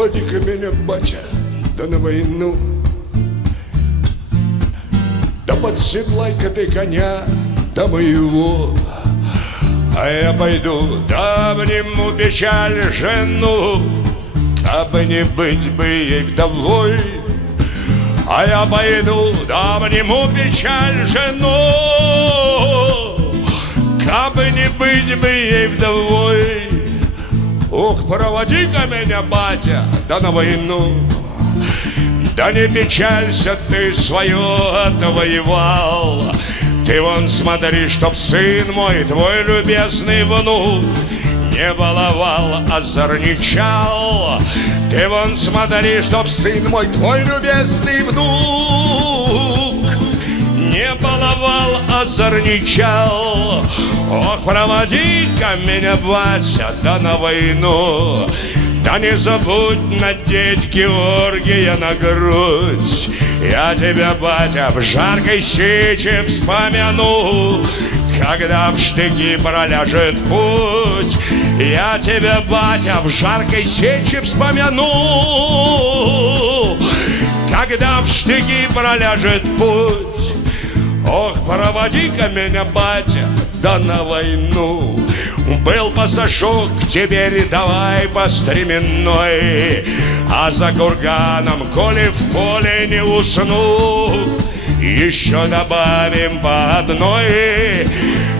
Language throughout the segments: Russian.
проводи-ка меня, батя, да на войну. Да подседлай-ка ты коня, да моего. А я пойду, да обниму печаль жену, кабы не быть бы ей вдовой. А я пойду, да обниму печаль жену, кабы не быть бы ей вдовой. Ох, проводи-ка меня, батя, да на войну. Да не печалься, ты свое отвоевал. Ты вон смотри, чтоб сын мой, твой любезный внук, не баловал, а озорничал. Ты вон смотри, чтоб сын мой, твой любезный внук, не баловал, а озорничал. Ох, проводи-ка меня, батя, да на войну. Да не забудь надеть Георгия на грудь. Я тебя, батя, в жаркой сече вспомяну, когда в штыки проляжет путь. Я тебя, батя, в жаркой сече вспомяну, когда в штыки проляжет путь. Ох, проводи-ка меня, батя, да на войну. Был пассажок, теперь давай по стременной. А за курганом, коли в поле не усну, еще добавим по одной.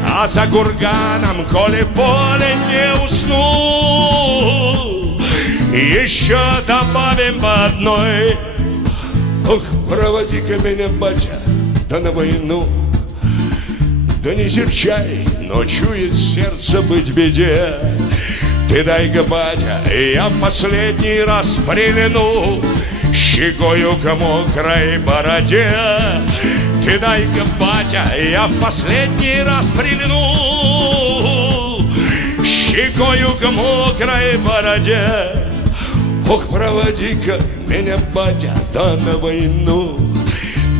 А за курганом, коли в поле не усну, еще добавим по одной. Ох, проводи-ка меня, батя, да на войну. Да не серчай, но чует сердце быть беде. Ты дай-ка, батя, я в последний раз прильну щекою к мокрой бороде. Ты дай-ка, батя, я в последний раз прильну щекою к мокрой бороде. Ох, проводи-ка меня, батя, да на войну.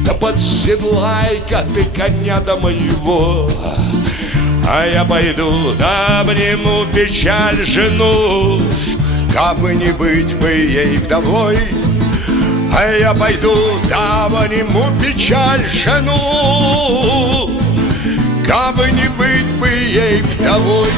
Да подседлай-ка ты коня до моего. А я пойду, да обниму печаль жену, кабы не быть бы ей вдовой. А я пойду, да обниму печаль жену, кабы не быть бы ей вдовой.